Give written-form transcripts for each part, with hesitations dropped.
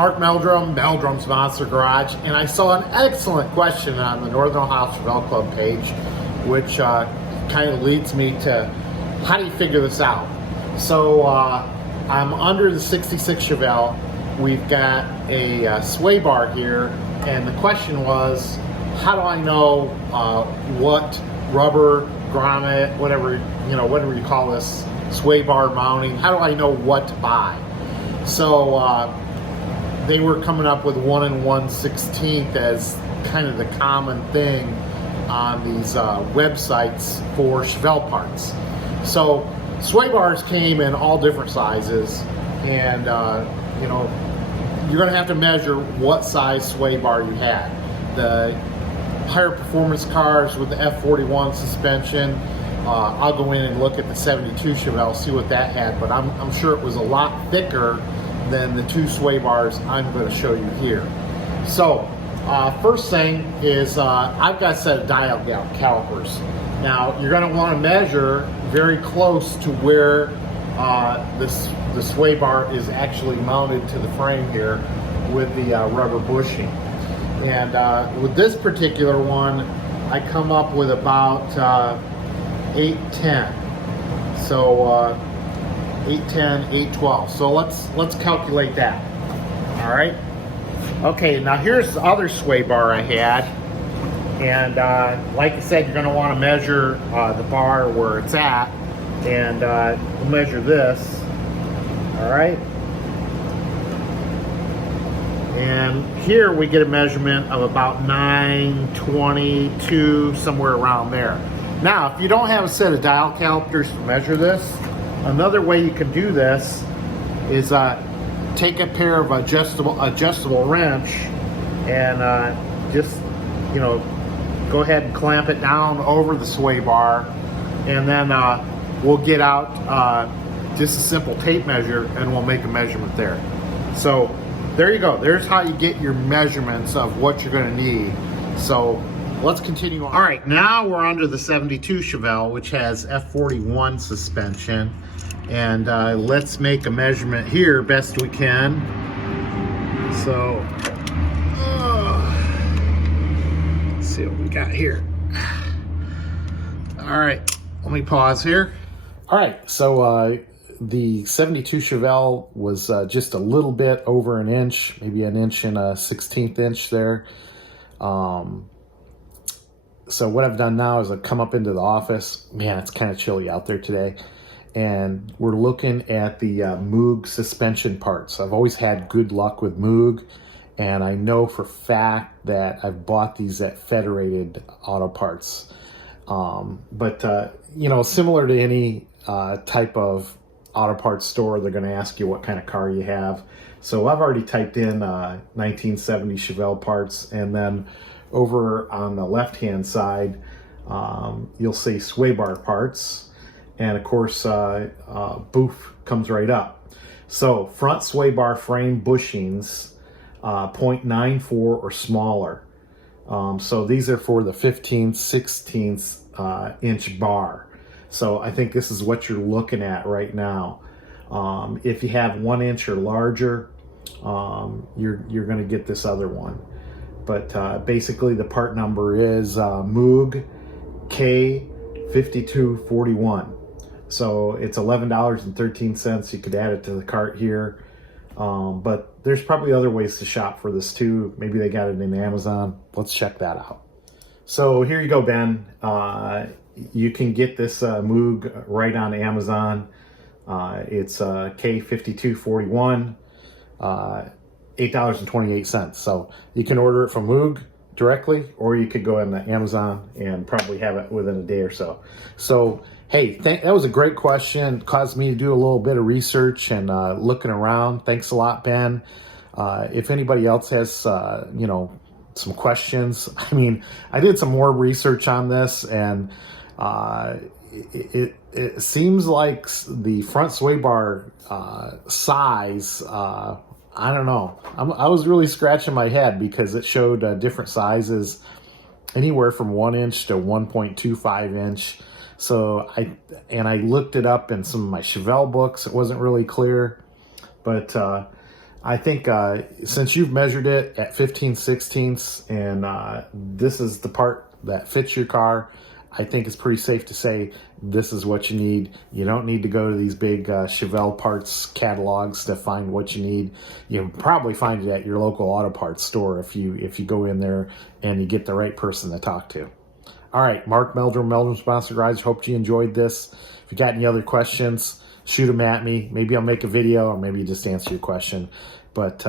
Mark Meldrum, Meldrum's Monster Garage, and I saw an excellent question on the Northern Ohio Chevelle Club page, which kind of leads me to how do you figure this out? So I'm under the 66 Chevelle. We've got a sway bar here, and the question was, how do I know what rubber, grommet, whatever you call this, sway bar mounting, how do I know what to buy? So they were coming up with 1 1/16 as kind of the common thing on these websites for Chevelle parts. So sway bars came in all different sizes, and you're going to have to measure what size sway bar you had. The higher performance cars with the F41 suspension, I'll go in and look at the 72 Chevelle, see what that had, but I'm sure it was a lot thicker than the 2 sway bars I'm going to show you here. So first thing is I've got a set of dial calipers. Now you're going to want to measure very close to where the sway bar is actually mounted to the frame here with the rubber bushing. And with this particular one, I come up with about 810. So 810, 812. So let's calculate that. All right. Okay. Now here's the other sway bar I had, and like I said, you're going to want to measure the bar where it's at, and we'll measure this. All right. And here we get a measurement of about 922, somewhere around there. Now, if you don't have a set of dial calipers to measure this, another way you can do this is take a pair of adjustable wrench and just go ahead and clamp it down over the sway bar, and then we'll get out just a simple tape measure and we'll make a measurement there. So there you go. There's how you get your measurements of what you're going to need. So let's continue on. All right, now we're under the 72 Chevelle, which has F41 suspension. And let's make a measurement here best we can. So let's see what we got here. All right, let me pause here. All right, so the 72 Chevelle was just a little bit over an inch, maybe an inch and a 1/16 inch there. So what I've done now is I've come up into the office. Man, it's kind of chilly out there today. And we're looking at the Moog suspension parts. I've always had good luck with Moog, and I know for a fact that I've bought these at Federated Auto Parts. But similar to any type of auto parts store, they're going to ask you what kind of car you have. So I've already typed in 1970 Chevelle parts, and then over on the left hand side you'll see sway bar parts, and of course boof comes right up. So front sway bar frame bushings 0.94 or smaller. So these are for the 15th, 16th inch bar. So I think this is what you're looking at right now. If you have 1 inch or larger, you're going to get this other one. But basically the part number is Moog K5241. So it's $11.13. You could add it to the cart here. But there's probably other ways to shop for this too. Maybe they got it in Amazon. Let's check that out. So here you go, Ben. You can get this Moog right on Amazon. It's K5241, $8.28. So you can order it from Moog directly, or you could go into Amazon and probably have it within a day or so. So hey, that was a great question. Caused me to do a little bit of research and looking around. Thanks a lot, Ben. If anybody else has some questions, I mean, I did some more research on this, and it seems like the front sway bar size, I don't know. I was really scratching my head because it showed different sizes, anywhere from 1 inch to 1.25 inch. So I looked it up in some of my Chevelle books. It wasn't really clear, but I think since you've measured it at 15/16 and this is the part that fits your car, I think it's pretty safe to say this is what you need. You don't need to go to these big Chevelle parts catalogs to find what you need. You can probably find it at your local auto parts store if you go in there and you get the right person to talk to. All right, Mark Meldrum, Meldrum's Monster Garage. Hope you enjoyed this. If you got any other questions, shoot them at me. Maybe I'll make a video, or maybe just answer your question. But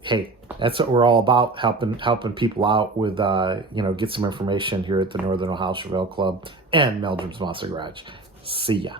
hey, that's what we're all about, helping people out with get some information here at the Northern Ohio Chevelle Club and Meldrum's Monster Garage. See ya.